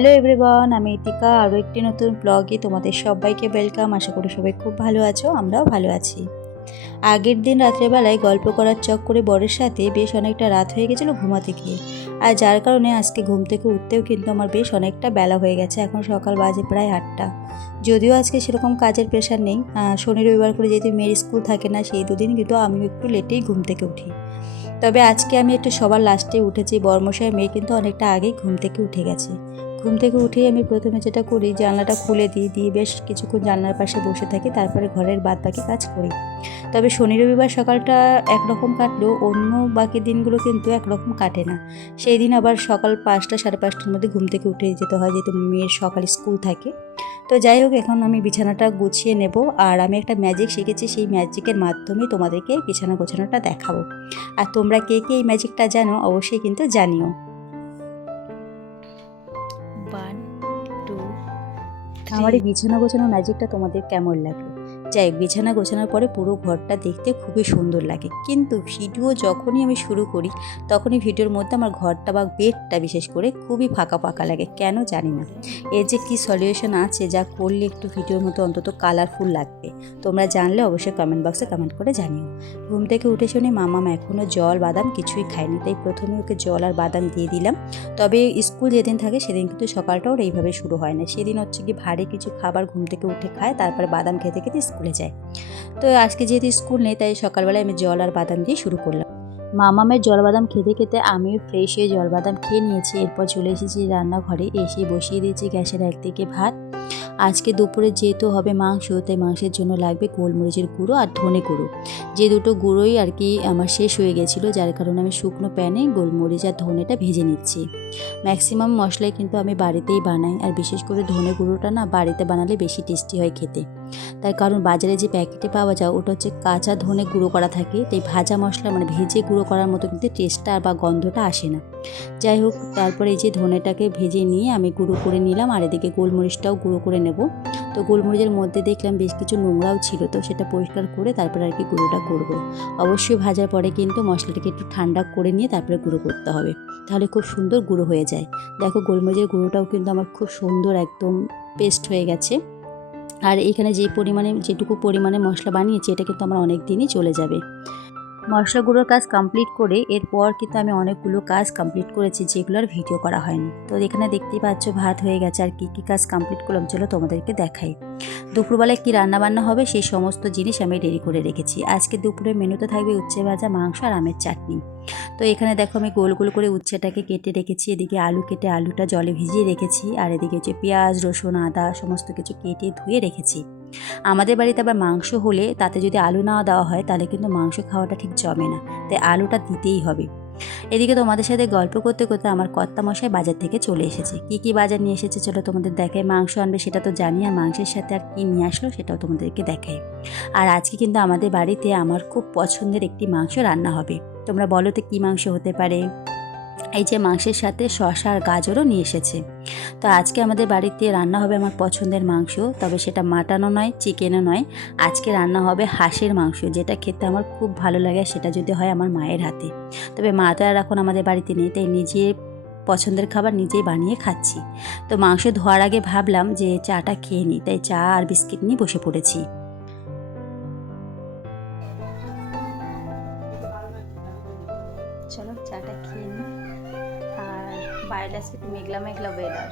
Hello everyone, আমি ইতিকা। আরও একটি নতুন ব্লগে তোমাদের সবাইকে ওয়েলকাম। আশা করি সবাই খুব ভালো আছো, আমরাও ভালো আছি। আগের দিন রাত্রেবেলায় গল্প করার চক্করে বরের সাথে বেশ অনেকটা রাত হয়ে গেছিলো ঘুমাতে গিয়ে, আর যার কারণে আজকে ঘুম থেকে উঠতেও কিন্তু আমার বেশ অনেকটা বেলা হয়ে গেছে। এখন সকাল বাজে প্রায় 8টা। যদিও আজকে সেরকম কাজের প্রেশার নেই, শনি রবিবার করে যেহেতু মেয়ের স্কুল থাকে না, সেই দুদিন কিন্তু আমিও একটু লেটেই ঘুম থেকে উঠি। তবে আজকে আমি একটু সবার লাস্টে উঠেছি। বর্মশাই মেয়ে কিন্তু অনেকটা আগেই ঘুম থেকে উঠে গেছে। ঘুম থেকে উঠেই আমি প্রথমে যেটা করি, জানলাটা খুলে দিয়ে বেশ কিছুক্ষণ জানলার পাশে বসে থাকি, তারপরে ঘরের বাদবাকি কাজ করি। তবে শনি রবিবার সকালটা একরকম কাটলেও অন্য বাকি দিনগুলো কিন্তু একরকম কাটে না। সেই দিন আবার সকাল 5টা সাড়ে 5টার মধ্যে ঘুম থেকে উঠে যেতে হয়, যেহেতু মেয়ের সকাল স্কুল থাকে। তো যাই হোক, এখন আমি বিছানাটা গুছিয়ে নেব। আর আমি একটা ম্যাজিক শিখেছি, সেই ম্যাজিকের মাধ্যমে তোমাদেরকে বিছানা গোছানোটা দেখাবো। আর তোমরা কে কে এই ম্যাজিকটা জানো অবশ্যই কিন্তু জানিও। 1 2 আমার এই বিছানা গোছানোর ম্যাজিকটা তোমাদের কেমন লাগলো? যাই হোক, বিছানা গোছানোর পরে পুরো ঘরটা দেখতে খুবই সুন্দর লাগে, কিন্তু ভিডিও যখনই আমি শুরু করি তখনই ভিডিওর মধ্যে আমার ঘরটা বা বেডটা বিশেষ করে খুবই ফাঁকা ফাঁকা লাগে, কেন জানি না। এর যে কী সলিউশন আছে যা করলে একটু ভিডিওর মতো অন্তত কালারফুল লাগবে, তোমরা জানলে অবশ্যই কমেন্ট বক্সে কমেন্ট করে জানিও। ঘুম থেকে উঠে শুনি মামাম এখনও জল বাদাম কিছুই খায়নি, তাই প্রথমে ওকে জল আর বাদাম দিয়ে দিলাম। তবে স্কুল যেদিন থাকে সেদিন কিন্তু সকালটা ওর এইভাবে শুরু হয় না, সেদিন হচ্ছে কি ভারী কিছু খাবার ঘুম থেকে উঠে খায়, তারপরে বাদাম খেতে খেতে স্কুলে যায়। তো আজকে যেহেতু স্কুল নেই, তাই সকালবেলায় আমি জল আর বাদাম দিয়ে শুরু করলাম। মামামের জল বাদাম খেতে খেতে আমিও ফ্রেশ হয়ে জল বাদাম খেয়ে নিয়েছি। এরপর চলে এসেছি রান্নাঘরে, এসে বসিয়ে দিয়েছি গ্যাসের একদিকে ভাত। আজকে দুপুরে যেহেতু হবে মাংস, তাই মাংসের জন্য লাগবে গোলমরিচের গুঁড়ো আর ধনে গুঁড়ো। যে দুটো গুঁড়োই আর কি আমার শেষ হয়ে গেছিলো, যার কারণে আমি শুকনো প্যানে গোলমরিচ আর ধনেটা ভেজে নিচ্ছি। ম্যাক্সিমাম মশলাই কিন্তু আমি বাড়িতেই বানাই, আর বিশেষ করে ধনে গুঁড়োটা না বাড়িতে বানালে বেশি টেস্টি হয় খেতে। তার কারণ বাজারে যে প্যাকেটে পাওয়া যায় ওটা হচ্ছে কাঁচা ধনে গুঁড়ো করা থাকে, তাই ভাজা মশলা মানে ভেজে গুঁড়ো করার মতো কিন্তু টেস্টটা বা গন্ধটা আসে না। যাই হোক, তারপরে এই যে ধনেটাকে ভেজে নিয়ে আমি গুঁড়ো করে নিলাম, আর এদিকে গোলমরিচটাও গুঁড়ো করে নেব। তো গোলমরিচের মধ্যে দেখলাম বেশ কিছু নোংরাও ছিল, তো সেটা পরিষ্কার করে তারপরে আর কি গুঁড়োটা করব। অবশ্যই ভাজার পরে কিন্তু মশলাটাকে একটু ঠান্ডা করে নিয়ে তারপরে গুঁড়ো করতে হবে, তাহলে খুব সুন্দর গুঁড়ো হয়ে যায়। দেখো, গোলমরিচের গুঁড়োটাও কিন্তু আমার খুব সুন্দর একদম পেস্ট হয়ে গেছে। আর এখানে যেটুকু পরিমাণে মশলা বানিয়েছি এটা কিন্তু আমার অনেক দিনই চলে যাবে। মশলা গুঁড়োর কাজ কমপ্লিট করে এরপর কিন্তু আমি অনেকগুলো কাজ কমপ্লিট করেছি, যেগুলোর ভিডিও করা হয়নি। তো এখানে দেখতেই পাচ্ছ ভাত হয়ে গেছে, আর কী কাজ কমপ্লিট করলাম চলো তোমাদেরকে দেখাই। দুপুরবেলায় কী রান্নাবান্না হবে সেই সমস্ত জিনিস আমি রেডি করে রেখেছি। আজকে দুপুরের মেনুতে থাকবে উচ্ছে ভাজা, মাংস আর আমের চাটনি। তো এখানে দেখো আমি গোল গোল করে উচ্ছেটাকে কেটে রেখেছি, এদিকে আলু কেটে আলুটা জলে ভিজিয়ে রেখেছি, আর এদিকে হচ্ছে পেঁয়াজ রসুন আদা সমস্ত কিছু কেটে ধুয়ে রেখেছি। আমাদের বাড়িতে আবার মাংস হলে তাতে যদি আলু না দেওয়া হয় তাহলে কিন্তু মাংস খাওয়াটা ঠিক জমে না, তাই আলুটা দিতেই হবে। এদিকে তোমাদের সাথে গল্প করতে করতে আমার কর্তামশাই বাজার থেকে চলে এসেছে। কি বাজার নিয়ে এসেছে চলো তোমাদের দেখাই। মাংস আনবে সেটা তো জানি, আর মাংসের সাথে আর কি নিয়ে আসলো সেটাও তোমাদেরকে দেখাই। আর আজকে কিন্তু আমাদের বাড়িতে আমার খুব পছন্দের একটি মাংস রান্না হবে। তোমরা বলো তো কী মাংস হতে পারে? এই যে মাংসের সাথে শসা আর গাজরও নিয়ে এসেছে। তো আজকে আমাদের বাড়িতে রান্না হবে আমার পছন্দের মাংস, তবে সেটা মাটনও নয় চিকেনও নয়। আজকে রান্না হবে হাঁসের মাংস, যেটা খেতে আমার খুব ভালো লাগে, সেটা যদি হয় আমার মায়ের হাতে। তবে মা তো আর এখন আমাদের বাড়িতে নেই, তাই নিজে পছন্দের খাবার নিজেই বানিয়ে খাচ্ছি। তো মাংস ধোয়ার আগে ভাবলাম যে চাটা খেয়ে নিই, তাই চা আর বিস্কিট নিয়ে বসে পড়েছি। চলো চাটা খেয়ে নিই। আর বাইরে আজকে একটু মেঘলা মেঘলা ওয়েদার।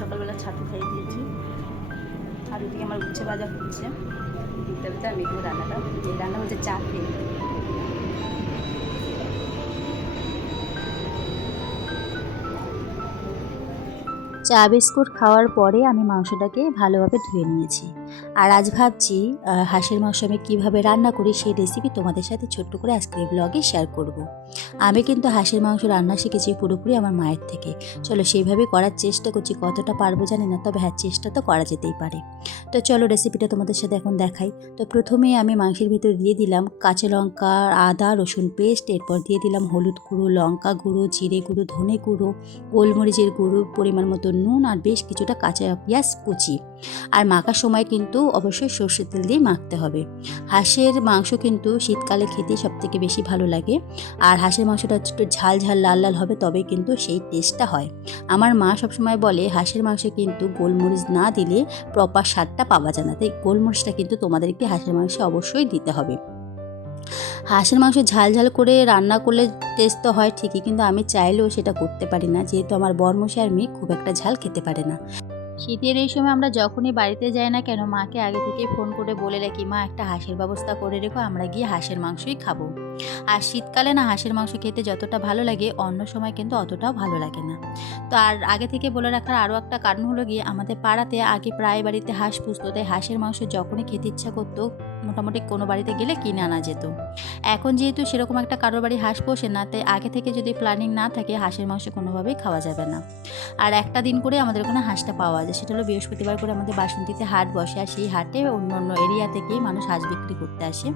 সকালবেলা ছাতু খাইয়ে দিয়েছি, আর ওদিকে আমার উচ্ছে ভাজা হচ্ছে। দেখতে আমি একটু রান্নাটা, এই রান্না হচ্ছে চা খেয়ে। চা বিস্কুট খাওয়ার পরে আমি মাংসটাকে ভালোভাবে ধুয়ে নিয়েছি। আর আজ ভাবছি হাঁসের মাংস আমি কীভাবে রান্না করি সেই রেসিপি তোমাদের সাথে ছোট্ট করে আজকের এই ব্লগে শেয়ার করব। আমি কিন্তু হাঁসের মাংস রান্না শিখেছি পুরোপুরি আমার মায়ের থেকে। চলো সেইভাবে করার চেষ্টা করছি, কতটা পারবো জানি না, তবে হ্যাঁ চেষ্টা তো করা যেতেই পারে। তো চলো রেসিপিটা তোমাদের সাথে এখন দেখাই। তো প্রথমেই আমি মাংসের ভিতর দিয়ে দিলাম কাঁচা লঙ্কা, আদা রসুন পেস্ট, এরপর দিয়ে দিলাম হলুদ গুঁড়ো, লঙ্কা গুঁড়ো, জিরে গুঁড়ো, ধনে গুঁড়ো, গোলমরিচের গুঁড়ো, পরিমাণ মতো নুন আর বেশ কিছুটা কাঁচা পেঁয়াজ কুচি। আর মাখার সময় কিন্তু অবশ্যই সর্ষের তেল দিয়ে মাখতে হবে। হাঁসের মাংস কিন্তু শীতকালে খেতে সবথেকে বেশি ভালো লাগে। আর হাঁসের মাংসটা একটু ঝাল ঝাল লাল লাল হবে, তবেই কিন্তু সেই টেস্টটা হয়। আমার মা সবসময় বলে হাঁসের মাংসে কিন্তু গোলমরিচ না দিলে প্রপার স্বাদটা পাওয়া যায় না, তাই গোলমরিচটা কিন্তু তোমাদেরকে হাঁসের মাংসে অবশ্যই দিতে হবে। হাঁসের মাংস ঝাল ঝাল করে রান্না করলে টেস্ট তো হয় ঠিকই, কিন্তু আমি চাইলেও সেটা করতে পারি না, যেহেতু আমার বরমশাই আর মেয়ে খুব একটা ঝাল খেতে পারে না। শীতের এই সময় আমরা যখনই বাড়িতে যাই না কেন, মাকে আগে থেকেই ফোন করে বলে রাখি, মা একটা হাঁসের ব্যবস্থা করে রেখো, আমরা গিয়ে হাঁসের মাংসই খাবো। আর শীতকালে না হাঁসের মাংস খেতে যতটা ভালো লাগে অন্য সময় কিন্তু অতটাও ভালো লাগে না। তো আর আগে থেকে বলে রাখার আরও একটা কারণ হলো গিয়ে, আমাদের পাড়াতে আগে প্রায় বাড়িতে হাঁস পুষতো, তাই হাঁসের মাংস যখনই খেতে ইচ্ছা করতো মোটামুটি কোনো বাড়িতে গেলে কিনে আনা যেত। এখন যেহেতু সেরকম একটা কারোর বাড়ি হাঁস পোষে না, তাই আগে থেকে যদি প্ল্যানিং না থাকে হাঁসের মাংস কোনোভাবেই খাওয়া যাবে না। আর একটা দিন করে আমাদের ওখানে হাঁসটা পাওয়া যায়, সেটা হলো বৃহস্পতিবার করে আমাদের বাসন্তীতে হাট বসে, আর সেই হাটে অন্য অন্য এরিয়া থেকেই মানুষ হাঁস বিক্রি করতে আসে।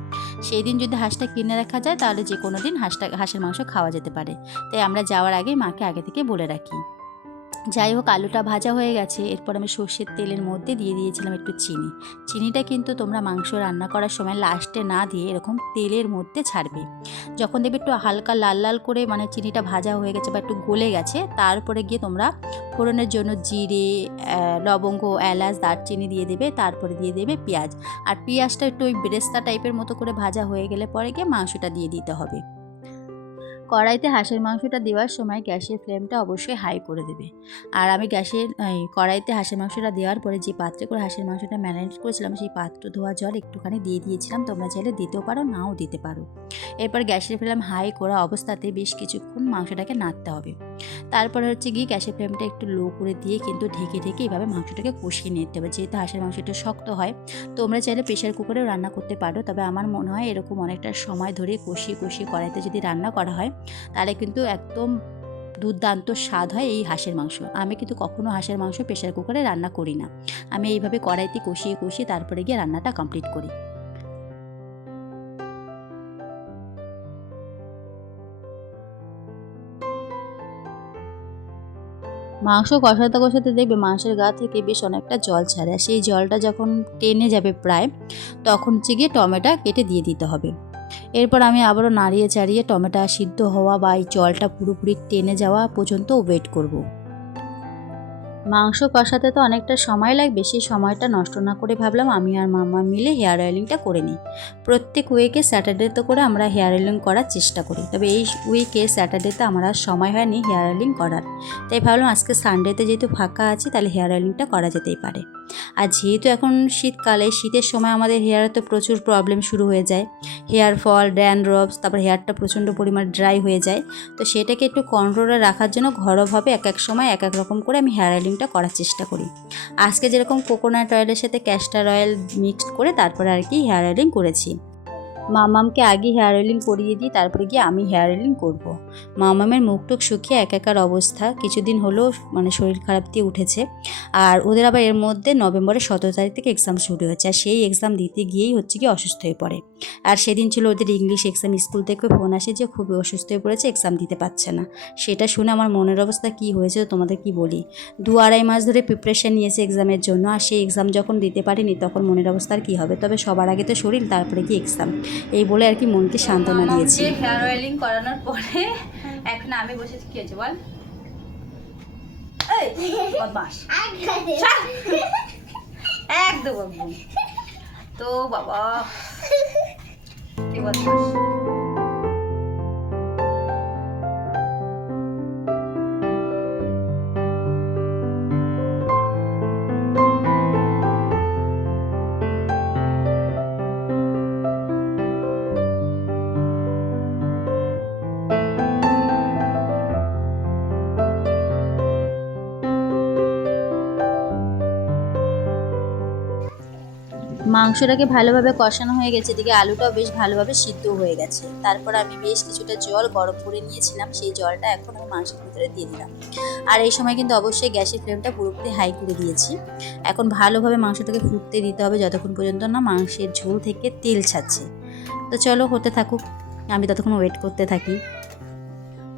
সেই দিন যদি হাঁসটা কিনে রাখা যায় তাহলে যে কোনো দিন হাঁসের মাংস খাওয়া যেতে পারে, তাই আমরা যাওয়ার আগেই মাকে আগে থেকে বলে রাখি। যাই হোক, আলুটা ভাজা হয়ে গেছে, এরপর আমি সর্ষের তেলের মধ্যে দিয়ে দিয়েছিলাম একটু চিনি। চিনিটা কিন্তু তোমরা মাংস রান্না করার সময় লাস্টে না দিয়ে এরকম তেলের মধ্যে ছাড়বে। যখন দেখবে একটু হালকা লাল লাল করে মানে চিনিটা ভাজা হয়ে গেছে বা একটু গলে গেছে, তারপরে গিয়ে তোমরা ফোড়নের জন্য জিরে, লবঙ্গ, এলাচ, দারচিনি দিয়ে দেবে, তারপরে দিয়ে দেবে পেঁয়াজ। আর পেঁয়াজটা একটু ওই বেরেস্তা টাইপের মতো করে ভাজা হয়ে গেলে পরে গিয়ে মাংসটা দিয়ে দিতে হবে। কড়াইতে হাঁসের মাংসটা দেওয়ার সময় গ্যাসের ফ্লেমটা অবশ্যই হাই করে দেবে। আর আমি কড়াইতে হাঁসের মাংসটা দেওয়ার পরে যে পাত্রে করে হাঁসের মাংসটা ম্যারিনেট করেছিলাম সেই পাত্র ধোয়া জল একটুখানি দিয়ে দিয়েছিলাম, তোমরা চাইলে দিতেও পারো নাও দিতে পারো। এরপর গ্যাসের ফ্লেম হাই করা অবস্থাতে বেশ কিছুক্ষণ মাংসটাকে নাড়তে হবে। তারপরে হচ্ছে গিয়ে গ্যাসের ফ্লেমটা একটু লো করে দিয়ে কিন্তু ঢেকে ঢেকে এইভাবে মাংসটাকে কষিয়ে নিতে হবে। যেহেতু হাঁসের মাংস একটু শক্ত হয়, তোমরা চাইলে প্রেশার কুকারেও রান্না করতে পারো, তবে আমার মনে হয় এরকম অনেকটা সময় ধরে কষিয়ে কষিয়ে কড়াইতে যদি রান্না করা হয় তাহলে কিন্তু একদম দুর্দান্ত স্বাদ হয় এই হাঁসের মাংস। আমি কিন্তু কখনো হাঁসের মাংস প্রেশার কুকারে রান্না করি না, আমি এইভাবে কড়াইতে কষিয়ে কষিয়ে তারপরে গিয়ে রান্নাটা কমপ্লিট করি। মাংস কষাতে কষাতে দেখবে মাংসের গা থেকে বেশ অনেকটা জল ছাড়ে, আর সেই জলটা যখন টেনে যাবে প্রায়, তখন হচ্ছে গিয়ে টমেটো কেটে দিয়ে দিতে হবে। এরপর আমি আবারও নাড়িয়ে চাড়িয়ে টমেটো সিদ্ধ হওয়া বা এই জলটা পুরোপুরি টেনে যাওয়া পর্যন্ত ওয়েট করব। মাংস কষাতে তো অনেকটা সময় লাগবে, সেই সময়টা নষ্ট না করে ভাবলাম আমি আর মামা মিলে হেয়ার অয়েলিংটা করে নিই। প্রত্যেক উইকে স্যাটারডেতে করে আমরা হেয়ার অয়েলিং করার চেষ্টা করি, তবে এই উইকে স্যাটারডেতে আমার আর সময় হয়নি হেয়ার অয়েলিং করার, তাই ভাবলাম আজকে সানডেতে যেহেতু ফাঁকা আছে তাহলে হেয়ার অয়েলিংটা করা যেতেই পারে। আর যেহেতু এখন শীতকালে, শীতের সময় আমাদের হেয়ারে তো প্রচুর প্রবলেম শুরু হয়ে যায়, হেয়ার ফল, ড্যান্ড্রফস, তারপর হেয়ারটা প্রচণ্ড পরিমাণ ড্রাই হয়ে যায়। তো সেটাকে একটু কন্ট্রোলে রাখার জন্য ঘরোয়াভাবে এক এক সময় এক এক রকম করে আমি হেয়ার অয়েলিংটা করার চেষ্টা করি। আজকে যেরকম কোকোনাট অয়েলের সাথে ক্যাস্টার অয়েল মিক্সড করে তারপরে আর কি হেয়ার অয়েলিং করেছি। মামামকে আগে হেয়ার অয়েলিং করিয়ে দিই, তারপরে গিয়ে আমি হেয়ার অয়েলিং করব। মামামের মুখ টুক শুকিয়ে একাকার অবস্থা, কিছুদিন হলো মানে শরীর খারাপ দিয়ে উঠেছে। আর ওদের আবার এর মধ্যে নভেম্বরের 17 তারিখ থেকে এক্সাম শুরু হয়েছে, আর সেই এক্সাম দিতে গিয়েই হচ্ছে কি অসুস্থ হয়ে পড়ে। আর সেদিন ছিল ওদের ইংলিশ এক্সাম, স্কুল থেকে ফোন আসে যে খুবই অসুস্থ হয়ে পড়েছে, এক্সাম দিতে পারছে না। সেটা শুনে আমার মনের অবস্থা কি হয়েছে তোমাদের কি বলি। 2-2.5 মাস ধরে প্রিপারেশান নিয়েছে এক্সামের জন্য, আর সেই এক্সাম যখন দিতে পারিনি তখন মনের অবস্থা আর কী হবে। তবে সবার আগে তো শরীর, তারপরে কি এক্সাম, এই বলে আর কি মনকে সান্ত্বনা দিয়েছি। হেয়ার অয়েলিং করানোর পরে এখন আমি বসেছি, কি হয়েছে বল? একদম তো বাবা কি বদমাস। মাংসটাকে ভালোভাবে কষানো হয়ে গেছে, এদিকে আলুটাও বেশ ভালোভাবে সিদ্ধ হয়ে গেছে। তারপর আমি বেশ কিছুটা জল গরম করে নিয়েছিলাম, সেই জলটা এখন আমি মাংসের ভিতরে দিয়ে দিলাম। আর এই সময় কিন্তু অবশ্যই গ্যাসের ফ্লেমটা পুরোপুরি হাই করে দিয়েছি। এখন ভালোভাবে মাংসটাকে ফুটতে দিতে হবে যতক্ষণ পর্যন্ত না মাংসের ঝোল থেকে তেল ছাড়ছে। তো চলো হতে থাকুক, আমি ততক্ষণ ওয়েট করতে থাকি।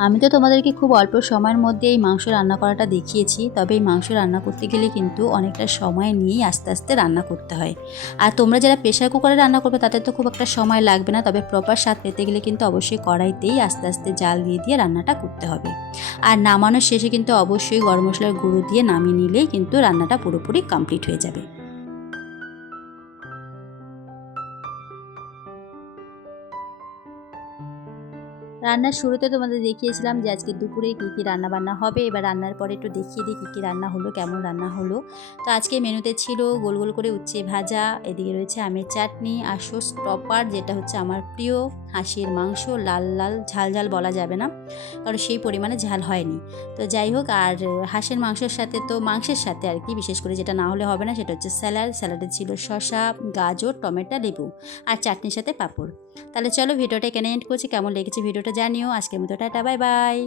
আমি তো তোমাদেরকে খুব অল্প সময়ের মধ্যে এই মাংস রান্না করাটা দেখিয়েছি, তবে এই মাংস রান্না করতে গেলে কিন্তু অনেকটা সময় নিয়েই আস্তে আস্তে রান্না করতে হয়। আর তোমরা যারা প্রেশার কুকারে রান্না করবে তাদের তো খুব একটা সময় লাগবে না, তবে প্রপার স্বাদ পেতে গেলে কিন্তু অবশ্যই কড়াইতেই আস্তে আস্তে জাল দিয়ে দিয়ে রান্নাটা করতে হবে। আর নামানোর শেষে কিন্তু অবশ্যই গরম মশলার গুঁড়ো দিয়ে নামিয়ে নিলেই কিন্তু রান্নাটা পুরোপুরি কমপ্লিট হয়ে যাবে। রান্নার শুরুতে তোমাদের দেখিয়েছিলাম যে আজকে দুপুরে কী কী রান্নাবান্না হবে। এবার রান্নার পরে একটু দেখিয়ে দিই কী কী রান্না হলো, কেমন রান্না হলো। তো আজকে মেনুতে ছিল গোল গোল করে উচ্ছে ভাজা, এদিকে রয়েছে আমের চাটনি, আর টপার যেটা হচ্ছে আমার প্রিয় হাঁসের মাংস, লাল লাল ঝাল ঝাল বলা যাবে না কারণ সেই পরিমাণে ঝাল হয়নি। তো যাই হোক, আর হাঁসের মাংসের সাথে তো মাংসের সাথে আর কি বিশেষ করে যেটা না হলে হবে না সেটা হচ্ছে স্যালাড। স্যালাডে ছিল শসা, গাজর, টমেটো, লেবু আর চাটনির সাথে পাঁপড়। তাহলে চলো ভিডিওটা এখানে এন্ড করছি, কেমন লেগেছে ভিডিওটা জানিও। আজকের মতো টাটা, বাই বাই।